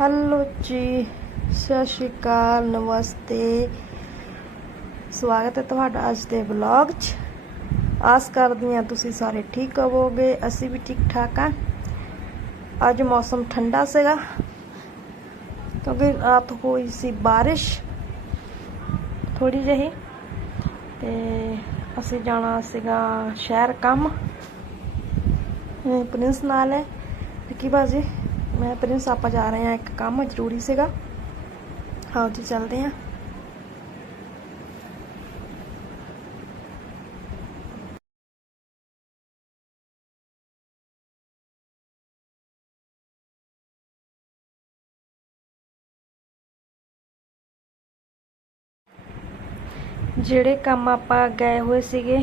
Hello ਜੀ, ਸਤਿ ਸ਼੍ਰੀ ਅਕਾਲ, ਨਮਸਤੇ। ਸਵਾਗਤ ਹੈ ਤੁਹਾਡਾ ਅੱਜ ਦੇ ਵਲੌਗ 'ਚ। ਆਸ ਕਰਦੀ ਹਾਂ ਤੁਸੀਂ ਸਾਰੇ ਠੀਕ ਹੋਵੋਗੇ, ਅਸੀਂ ਵੀ ਠੀਕ ਠਾਕ ਹਾਂ। ਅੱਜ ਮੌਸਮ ਠੰਡਾ ਸੀਗਾ, ਕਿਉਂਕਿ ਰਾਤ ਹੋਈ ਸੀ ਬਾਰਿਸ਼ ਥੋੜੀ ਜਿਹੀ, ਤੇ ਅਸੀਂ ਜਾਣਾ ਸੀਗਾ ਸ਼ਹਿਰ ਕੰਮ। ਪ੍ਰਿੰਸ ਨਾਲ ਹੈ ਵਿੱਕੀ ਬਾਜੀ? ਮੈਂ ਪ੍ਰਿੰਸ ਆਪਾਂ ਜਾ ਰਹੇ ਹਾਂ ਇੱਕ ਕੰਮ, ਜ਼ਰੂਰੀ ਸੀਗਾ। ਹਾਂ ਜੀ, ਚੱਲਦੇ ਹਾਂ। ਜਿਹੜੇ ਕੰਮ ਆਪਾਂ ਗਏ ਹੋਏ ਸੀਗੇ,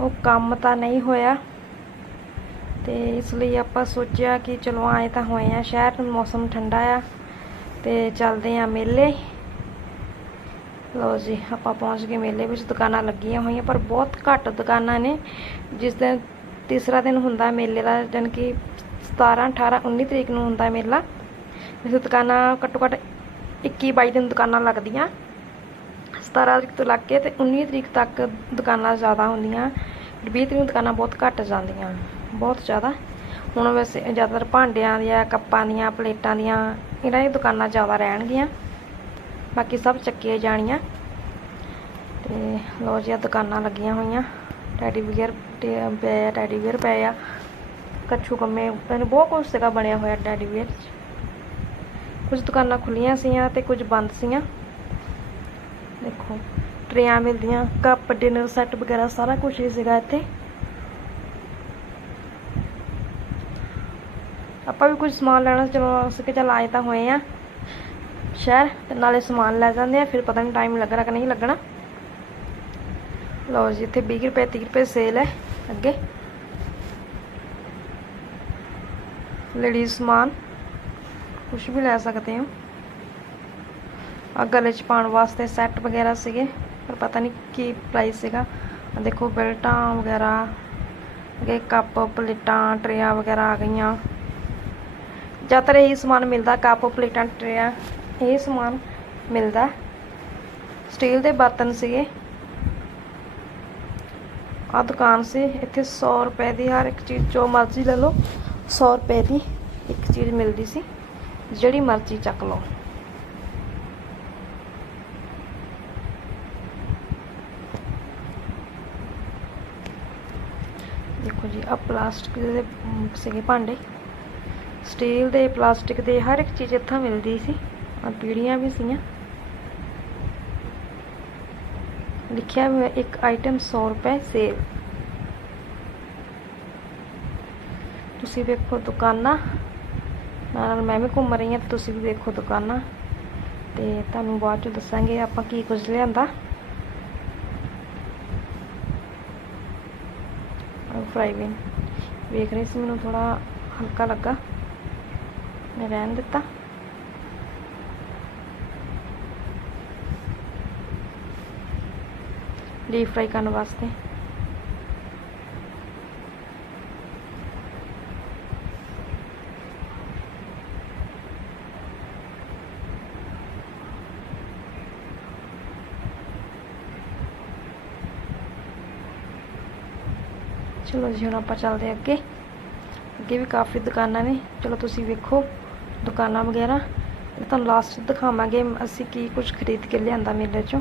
ਉਹ ਕੰਮ ਤਾਂ ਨਹੀਂ ਹੋਇਆ। ਤੇ ਇਸ ਲਈ ਆਪਾਂ ਸੋਚਿਆ ਕਿ ਚਲੋ ਆਏ ਤਾਂ ਹੋਏ ਆ, ਸ਼ਹਿਰ ਮੌਸਮ ਠੰਡਾ ਆ ਤੇ ਚੱਲਦੇ ਆ ਮੇਲੇ। ਲੋ ਜੀ, ਆਪਾਂ ਪਹੁੰਚ ਗਏ ਮੇਲੇ ਵਿੱਚ, ਦੁਕਾਨਾਂ ਲੱਗੀਆਂ ਹੋਈਆਂ, ਪਰ ਬਹੁਤ ਘੱਟ ਦੁਕਾਨਾਂ ਨੇ। ਜਿਸ ਦਿਨ ਤੀਸਰਾ ਦਿਨ ਹੁੰਦਾ ਮੇਲੇ ਦਾ, ਜਾਣੀ ਕਿ 17 18 19 ਤਰੀਕ ਨੂੰ ਹੁੰਦਾ ਮੇਲਾ। ਵੈਸੇ ਦੁਕਾਨਾਂ ਘੱਟੋ ਘੱਟ 21 22 ਦਿਨ ਦੁਕਾਨਾਂ ਲੱਗਦੀਆਂ। 17 ਤਰੀਕ ਤੋਂ ਲੱਗ ਕੇ ਤੇ 19 ਤਰੀਕ ਤੱਕ ਦੁਕਾਨਾਂ ਜ਼ਿਆਦਾ ਹੁੰਦੀਆਂ। 20 ਤਰੀਕ ਨੂੰ ਦੁਕਾਨਾਂ ਬਹੁਤ ਘੱਟ ਜਾਂਦੀਆਂ। ਬਹੁਤ ਜ਼ਿਆਦਾ। ਹੁਣ ਵੈਸੇ ਜ਼ਿਆਦਾਤਰ ਭਾਂਡਿਆਂ ਦੀਆਂ, ਕੱਪਾਂ ਦੀਆਂ, ਪਲੇਟਾਂ ਦੀਆਂ, ਇਹਨਾਂ ਦੀਆਂ ਦੁਕਾਨਾਂ ਜ਼ਿਆਦਾ ਰਹਿਣਗੀਆਂ। ਬਾਕੀ ਸਭ ਚੱਕੀਆਂ ਜਾਣੀਆਂ। ਤੇ ਲੋ ਜੀ ਆ ਦੁਕਾਨਾਂ ਲੱਗੀਆਂ ਹੋਈਆਂ। ਟੈਡੀ ਵੀਅਰ ਪਏ ਆ ਟੈਡੀ ਵੀਅਰ ਪਏ ਆ। ਕੱਛੂ ਕੰਮੇ ਮੈਨੂੰ ਬਹੁਤ ਕੁਝ ਸੀਗਾ ਬਣਿਆ ਹੋਇਆ ਟੈਡੀ ਵੀਅਰ ਕੁਝ ਦੁਕਾਨਾਂ ਖੁੱਲੀਆਂ ਸੀਆਂ ਤੇ ਕੁਝ ਬੰਦ ਸੀਆਂ। ਦੇਖੋ, ਟਰੇਆਂ ਮਿਲਦੀਆਂ, ਕੱਪ, ਡਿਨਰ ਸੈੱਟ ਵਗੈਰਾ ਸਾਰਾ ਕੁਝ ਹੀ ਸੀਗਾ ਇੱਥੇ। ਆਪਾਂ ਵੀ ਕੁਝ ਸਮਾਨ ਲੈਣਾ ਚਲੋ ਅਸੀਂ ਚੱਲ ਆਏ ਤਾਂ ਹੋਏ ਆ। ਸ਼ਹਿਰ ਤੇ ਨਾਲੇ ਸਮਾਨ ਲੈ ਜਾਂਦੇ ਆ, ਫਿਰ ਪਤਾ ਨਹੀਂ ਟਾਈਮ ਲੱਗਣਾ ਕਿ ਨਹੀਂ ਲੱਗਣਾ। ਲਓ ਜੀ, ਇੱਥੇ 20 ਰੁਪਏ 30 ਰੁਪਏ ਸੇਲ ਹੈ ਅੱਗੇ। ਲੇਡੀਜ਼ ਸਮਾਨ ਕੁਝ ਵੀ ਲੈ ਸਕਦੇ ਹੋ। ਆ ਗਲੇ ਚ ਪਾਉਣ ਵਾਸਤੇ ਸੈੱਟ ਵਗੈਰਾ ਸੀਗੇ, ਪਰ ਪਤਾ ਨਹੀਂ ਕੀ ਪ੍ਰਾਈਸ ਸੀਗਾ। ਦੇਖੋ, ਬੈਲਟਾਂ ਵਗੈਰਾ, ਅੱਗੇ ਕੱਪ ਪਲੇਟਾਂ ਟਰੇਆਂ ਵਗੈਰਾ ਆ ਗਈਆਂ। ਜ਼ਿਆਦਾਤਰ ਇਹੀ ਸਮਾਨ ਮਿਲਦਾ ਕੱਪ ਪਲੇਟਾਂ ਟਰੇਆਂ ਇਹ ਸਮਾਨ ਮਿਲਦਾ। ਸਟੀਲ ਦੇ ਬਰਤਨ ਸੀਗੇ। ਆ ਦੁਕਾਨ ਸੀ, ਇੱਥੇ 100 ਰੁਪਏ ਦੀ ਹਰ ਇੱਕ ਚੀਜ਼, ਜੋ ਮਰਜ਼ੀ ਲੈ ਲਓ 100 ਰੁਪਏ ਦੀ ਇੱਕ ਚੀਜ਼ ਮਿਲਦੀ ਸੀ, ਜਿਹੜੀ ਮਰਜ਼ੀ ਚੱਕ ਲਓ। ਦੇਖੋ ਜੀ ਆ ਪਲਾਸਟਿਕ ਦੇ ਸੀਗੇ ਭਾਂਡੇ। ਸਟੀਲ ਦੇ, ਪਲਾਸਟਿਕ ਦੇ, ਹਰ ਇੱਕ ਚੀਜ਼ ਇੱਥੋਂ ਮਿਲਦੀ ਸੀ। ਔਰ ਪੀੜੀਆਂ ਵੀ ਸੀਆਂ ਲਿਖਿਆ ਹੋਇਆ, ਇੱਕ ਆਈਟਮ 100 ਰੁਪਏ ਸੇਲ ਤੁਸੀਂ ਵੇਖੋ ਦੁਕਾਨਾਂ। ਨਾਲ ਨਾਲ ਮੈਂ ਵੀ ਘੁੰਮ ਰਹੀ ਹਾਂ, ਤੇ ਤੁਸੀਂ ਵੀ ਵੇਖੋ ਦੁਕਾਨਾਂ। ਤੇ ਤੁਹਾਨੂੰ ਬਾਅਦ ਚ ਦੱਸਾਂਗੇ ਆਪਾਂ ਕੀ ਕੁਝ ਲਿਆਂਦਾ। ਫਰਾਈ ਵੇਖ ਰਹੀ ਸੀ, ਮੈਨੂੰ ਥੋੜਾ ਹਲਕਾ ਲੱਗਾ। ਮੈਂ ਰਹਿਣ ਦਿੱਤਾ ਡੀਪ ਫਰਾਈ ਕਰਨ ਵਾਸਤੇ ਚਲੋ ਜੀ, ਹੁਣ ਆਪਾਂ ਚੱਲਦੇ ਹਾਂ ਅੱਗੇ। ਅੱਗੇ ਵੀ ਕਾਫੀ ਦੁਕਾਨਾਂ ਨੇ। ਚਲੋ, ਤੁਸੀਂ ਵੇਖੋ। ਦੁਕਾਨਾਂ ਵਗੈਰਾ ਇਹ ਤੁਹਾਨੂੰ ਲਾਸਟ ਦਿਖਾਵਾਂਗੇ ਅਸੀਂ ਕੀ ਕੁਝ ਖਰੀਦ ਕੇ ਲਿਆਂਦਾ ਮੇਲੇ ਚੋਂ।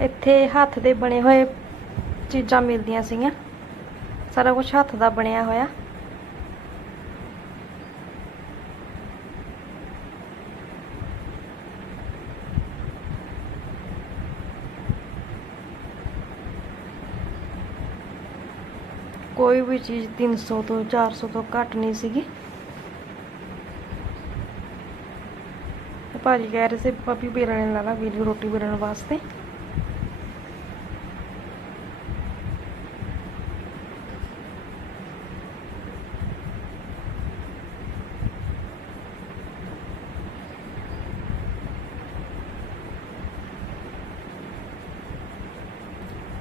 ਇੱਥੇ ਹੱਥ ਦੇ ਬਣੇ ਹੋਏ ਚੀਜ਼ਾਂ ਮਿਲਦੀਆਂ ਸੀਗੀਆਂ। ਸਾਰਾ ਕੁਝ ਹੱਥ ਦਾ ਬਣਿਆ ਹੋਇਆ। ਕੋਈ ਵੀ ਚੀਜ਼ 300 ਤੋਂ 400 ਤੋਂ ਘੱਟ ਨਹੀਂ ਸੀਗੀ। ਭਾਜੀ ਕਹਿ ਰਹੇ ਸੀ ਪਾਪੀ ਬੇਲਣੇ ਲਾ ਲਾ ਵੀਰ ਰੋਟੀ ਬੇਲਣ ਵਾਸਤੇ।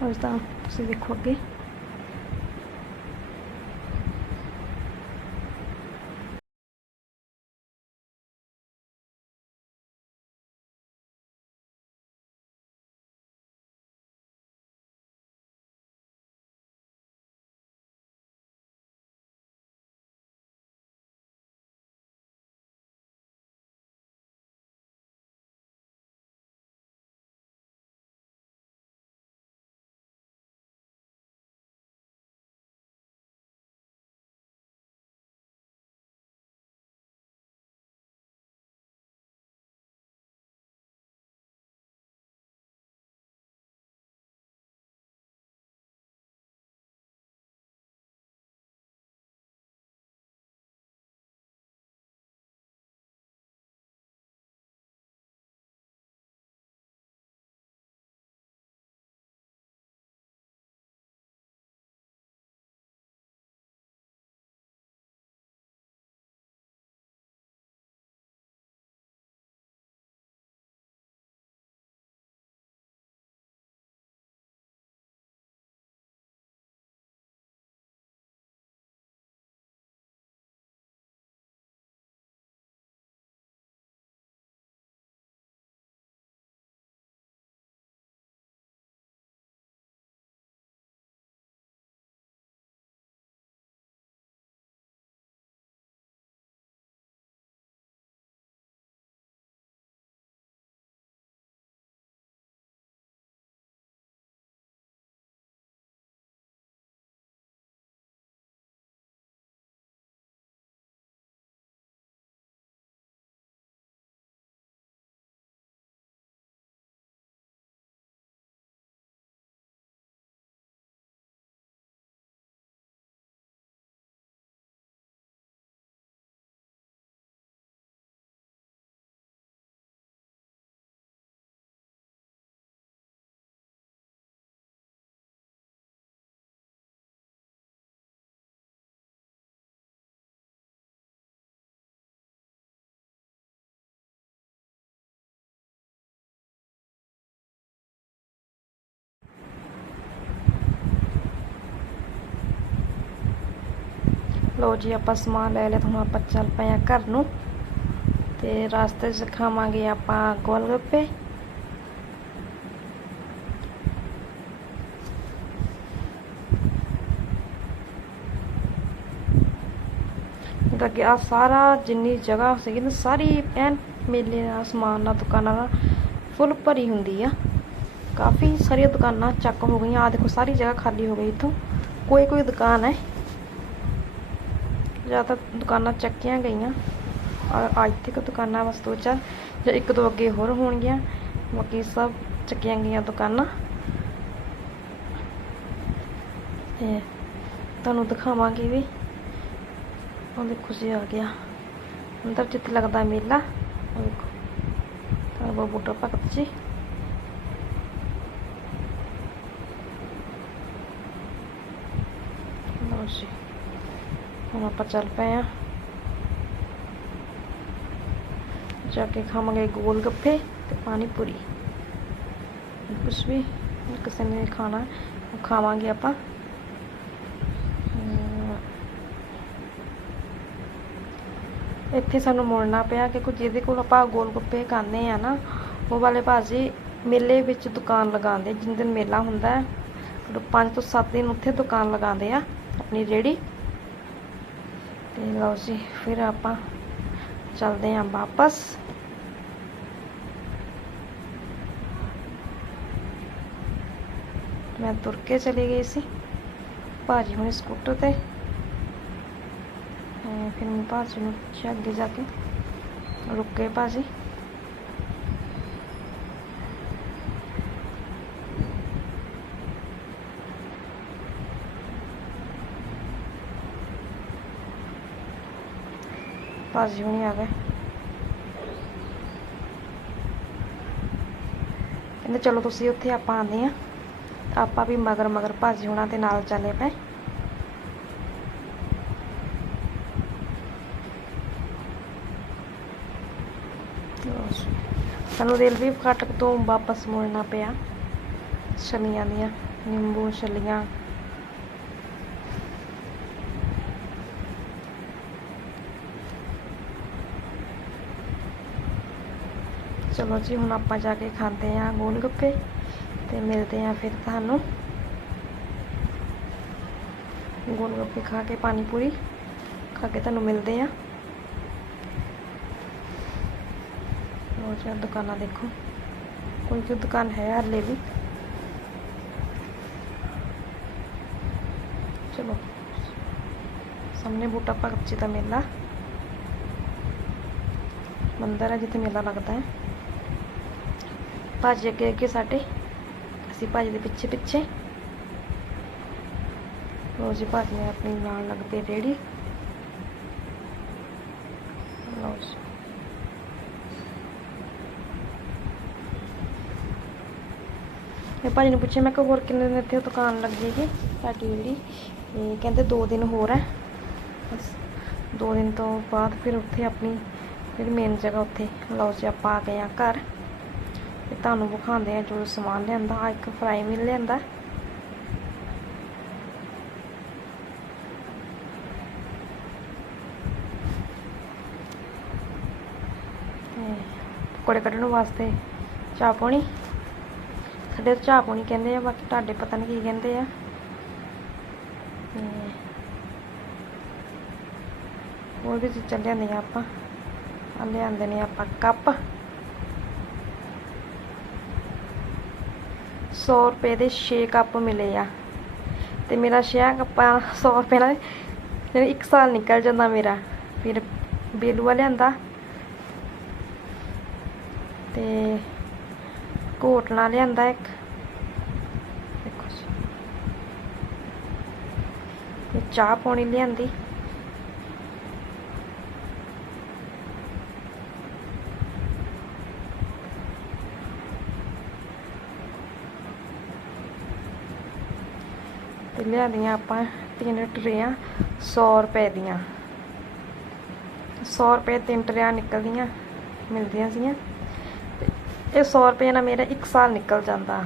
ਉਸ ਤਾਂ ਤੁਸੀਂ ਦੇਖੋ ਅੱਗੇ ਲੋ ਜੀ, ਆਪਾਂ ਸਮਾਨ ਲੈ ਲਿਆ, ਤੁਹਾਨੂੰ ਆਪਾਂ ਚੱਲ ਪਏ ਆ ਘਰ ਨੂੰ। ਤੇ ਰਸਤੇ 'ਚ ਖਾਵਾਂਗੇ ਆਪਾਂ ਗੋਲ ਗੱਪੇ ਤਾਂ ਕਿ ਆ ਸਾਰਾ ਜਿੰਨੀ ਜਗ੍ਹਾ ਸੀਗੀ ਨਾ, ਸਾਰੀ ਐਨ ਮੇਲੇ ਦਾ ਸਮਾਨ ਨਾਲ, ਦੁਕਾਨਾਂ ਨਾਲ ਫੁੱਲ ਭਰੀ ਹੁੰਦੀ ਆ। ਕਾਫੀ ਸਾਰੀਆਂ ਦੁਕਾਨਾਂ ਚੱਕ ਹੋ ਗਈਆਂ। ਆ ਦੇਖੋ, ਸਾਰੀ ਜਗ੍ਹਾ ਖਾਲੀ ਹੋ ਗਈ ਇੱਥੋਂ। ਕੋਈ ਕੋਈ ਦੁਕਾਨ ਹੈ। ਜ਼ਿਆਦਾ ਦੁਕਾਨਾਂ ਚੱਕੀਆਂ ਗਈਆਂ। ਆ ਅੱਜ ਤੱਕ ਦੁਕਾਨਾਂ ਬਸ ਦੋ ਚਾਰ ਜਾਂ ਇੱਕ ਦੋ ਅੱਗੇ ਹੋਰ ਹੋਣਗੀਆਂ। ਬਾਕੀ ਸਭ ਚੱਕੀਆਂ ਗਈਆਂ ਦੁਕਾਨਾਂ। ਤੇ ਤੁਹਾਨੂੰ ਦਿਖਾਵਾਂਗੀ ਵੀ। ਉਹ ਦੇਖੋ ਜੀ ਆ ਗਿਆ। ਅੰਦਰ ਜਿੱਥੇ ਲੱਗਦਾ ਮੇਲਾ, ਉਹ ਦੇਖੋ। ਤਾਂ ਉਹ ਬੂਟਾ ਭਗਤ ਜੀ ਲਓ ਜੀ ਹੁਣ ਆਪਾਂ ਚੱਲ ਪਏ ਆ ਜਾ ਕੇ ਖਾਵਾਂਗੇ ਗੋਲ ਗੱਪੇ ਤੇ ਪਾਣੀ ਪੂਰੀ ਕੁਛ ਵੀ ਕਿਸੇ ਨੇ ਖਾਣਾ, ਉਹ ਖਾਵਾਂਗੇ ਆਪਾਂ। ਇੱਥੇ ਸਾਨੂੰ ਮੁੜਨਾ ਪਿਆ ਕਿ ਕੁਝ ਜਿਹਦੇ ਕੋਲ ਆਪਾਂ ਗੋਲ ਗੱਪੇ ਖਾਂਦੇ ਆ ਨਾ, ਉਹ ਵਾਲੇ ਭਾਜੀ ਮੇਲੇ ਵਿੱਚ ਦੁਕਾਨ ਲਗਾਉਂਦੇ, ਜਿਸ ਦਿਨ ਮੇਲਾ ਹੁੰਦਾ ਹੈ। 5 ਤੋਂ 7 ਦਿਨ ਉੱਥੇ ਦੁਕਾਨ ਲਗਾਉਂਦੇ ਆ, ਆਪਣੀ ਰੇੜੀ ਤੇ ਲਓ ਜੀ, ਫਿਰ ਆਪਾਂ ਚੱਲਦੇ ਆਂ ਵਾਪਸ। ਮੈਂ ਤੁਰ ਕੇ ਚਲੀ ਗਈ ਸੀ, ਭਾਜੀ ਹੁਣੇ ਸਕੂਟਰ ਤੇ। ਤੇ ਫਿਰ ਮੈਂ ਭਾਜੀ ਨੂੰ ਪੁੱਛਿਆ ਅੱਗੇ ਜਾ ਕੇ ਰੁਕੇ ਭਾਜੀ। ਭਾਜੀ ਹੁਣੀ ਆ ਗਏ। ਕਹਿੰਦੇ ਚਲੋ ਤੁਸੀਂ ਉੱਥੇ ਆਪਾਂ ਆਉਂਦੇ ਆ ਆਪਾਂ ਵੀ ਮਗਰ ਮਗਰ ਭਾਜੀ ਹੁਣਾਂ ਦੇ ਨਾਲ ਚੱਲੇ ਪਏ। ਸਾਨੂੰ ਰੇਲਵੇ ਫਾਟਕ ਤੋਂ ਵਾਪਸ ਮੁੜਨਾ ਪਿਆ। ਛਲੀਆਂ ਦੀਆਂ, ਨਿੰਬੂ, ਛਲੀਆਂ। ਚਲੋ ਜੀ, ਹੁਣ ਆਪਾਂ ਜਾ ਕੇ ਖਾਂਦੇ ਆਂ ਗੋਲ ਗੱਪੇ ਤੇ ਮਿਲਦੇ ਆਂ ਫਿਰ ਤੁਹਾਨੂੰ। ਗੋਲ ਗੱਪੇ ਖਾ ਕੇ ਪਾਣੀ ਪੂਰੀ ਖਾ ਕੇ ਤੁਹਾਨੂੰ ਮਿਲਦੇ ਆਂ ਲੋ ਦੁਕਾਨਾਂ ਦੇਖੋ। ਕੋਈ ਕੋਈ ਦੁਕਾਨ ਹੈ ਹਲੇ ਵੀ। ਚਲੋ, ਸਾਹਮਣੇ ਬੂਟਾ ਭਗਤ ਜੀ ਦਾ ਮੇਲਾ। ਮੰਦਰ ਹੈ ਜਿੱਥੇ ਮੇਲਾ ਲੱਗਦਾ ਹੈ। ਭਾਜੀ ਅੱਗੇ ਅੱਗੇ ਸਾਡੇ। ਅਸੀਂ ਭਾਜੀ ਦੇ ਪਿੱਛੇ ਪਿੱਛੇ। ਲੋ ਜੀ ਭਾਜੀ ਨੇ ਆਪਣੀ ਨਾਲ ਲੱਗਦੇ ਰੇੜੀ। ਲਓ ਜੀ। ਮੈਂ ਭਾਜੀ ਨੂੰ ਪੁੱਛਿਆ, ਮੈਂ ਕਿ ਹੋਰ ਕਿੰਨੇ ਦਿਨ ਇੱਥੇ ਦੁਕਾਨ ਲੱਗ ਜੇਗੀ ਤੁਹਾਡੀ ਜਿਹੜੀ? ਤੇ ਕਹਿੰਦੇ 2 ਦਿਨ ਹੋਰ ਹੈ। ਬਸ 2 ਦਿਨ ਤੋਂ ਬਾਅਦ ਫਿਰ ਉੱਥੇ ਆਪਣੀ ਜਿਹੜੀ ਮੇਨ ਜਗ੍ਹਾ ਉੱਥੇ। ਲਓ ਜੀ, ਆਪਾਂ ਆ ਗਏ ਆ ਘਰ। ਤੁਹਾਨੂੰ ਵਿਖਾਉਂਦੇ ਆ ਜੋ ਸਮਾਨ ਲਿਆਂਦਾ ਆ ਇੱਕ ਫਰਾਈ ਮਿਲ ਲਿਆਂਦਾ। ਪਕੌੜੇ ਕੱਢਣ ਵਾਸਤੇ ਚਾਹ ਪਾਣੀ ਸਾਡੇ ਚਾਹ ਪਾਣੀ ਕਹਿੰਦੇ ਆ, ਬਾਕੀ ਤੁਹਾਡੇ ਪਤਾ ਨਹੀਂ ਕੀ ਕਹਿੰਦੇ ਆ। ਹੋਰ ਵੀ ਚੀਜ਼ਾਂ ਲਿਆਂਦੀਆਂ ਆਪਾਂ। ਲਿਆਂਦੇ ਨੇ ਆਪਾਂ ਕੱਪ। 100 ਰੁਪਏ ਦੇ 6 ਕੱਪ ਮਿਲੇ ਆ। ਤੇ ਮੇਰਾ 6 ਕੱਪਾਂ 100 ਰੁਪਏ ਨਾਲ ਯਾਨੀ ਇੱਕ ਸਾਲ ਨਿਕਲ ਜਾਂਦਾ ਮੇਰਾ। ਫਿਰ ਬੇਲੂਆ ਲਿਆਂਦਾ। ਤੇ ਘੋਟਣਾ ਲਿਆਂਦਾ ਇੱਕ। ਦੇਖੋ ਜੀ। ਚਾਹ ਪਾਣੀ ਲਿਆਂਦੀ। ਲਿਆਂਦੀਆਂ ਆਪਾਂ ਤਿੰਨ ਟਰੇਆਂ 100 ਰੁਪਏ ਦੀਆਂ। 100 ਰੁਪਏ ਤਿੰਨ ਟਰੇਆਂ ਨਿਕਲਦੀਆਂ, ਮਿਲਦੀਆਂ ਸੀਗੀਆਂ। ਇਹ 100 ਰੁਪਏ ਨਾਲ ਮੇਰਾ 1 ਸਾਲ ਨਿਕਲ ਜਾਂਦਾ।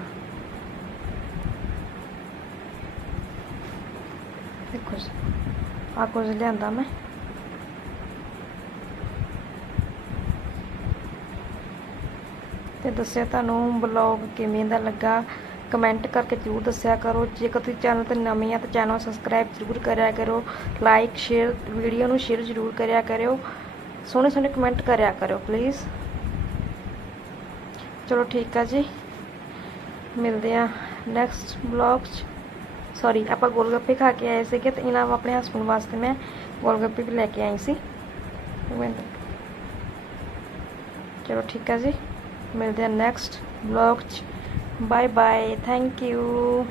ਦੇਖੋ ਆ ਕੁਝ ਲਿਆਂਦਾ ਮੈਂ। ਤੇ ਦੱਸਿਆ ਤੁਹਾਨੂੰ ਬਲੌਗ ਕਿਵੇਂ ਦਾ ਲੱਗਾ। ਕਮੈਂਟ ਕਰਕੇ ਜ਼ਰੂਰ ਦੱਸਿਆ ਕਰੋ। ਜੇਕਰ ਤੁਸੀਂ ਚੈਨਲ ਤੇ ਨਵੇਂ ਆ ਤਾਂ ਚੈਨਲ ਸਬਸਕ੍ਰਾਈਬ ਜ਼ਰੂਰ ਕਰਿਆ ਕਰੋ। ਲਾਈਕ ਸ਼ੇਅਰ ਵੀਡੀਓ ਨੂੰ ਸ਼ੇਅਰ ਜ਼ਰੂਰ ਕਰਿਆ ਕਰਿਓ। ਸੋਹਣੇ ਸੋਹਣੇ ਕਮੈਂਟ ਕਰਿਆ ਕਰੋ ਪਲੀਜ਼ ਚਲੋ ਠੀਕ ਆ ਜੀ। ਮਿਲਦੇ ਆ ਨੈਕਸਟ ਬਲੌਗ 'ਚ। ਸੌਰੀ ਆਪਾਂ ਗੋਲਗੱਪੇ ਖਾ ਕੇ ਆਏ ਸੀਗੇ ਤੇ ਇਹਨਾਂ ਆਪਣੇ ਹਸਬੰਡ ਵਾਸਤੇ ਮੈਂ ਗੋਲਗੱਪੇ ਵੀ ਲੈ ਕੇ ਆਈ ਸੀ। ਚਲੋ ਠੀਕ ਆ ਜੀ। ਮਿਲਦੇ ਆ ਨੈਕਸਟ ਬਲੌਗ 'ਚ। bye bye. Thank you.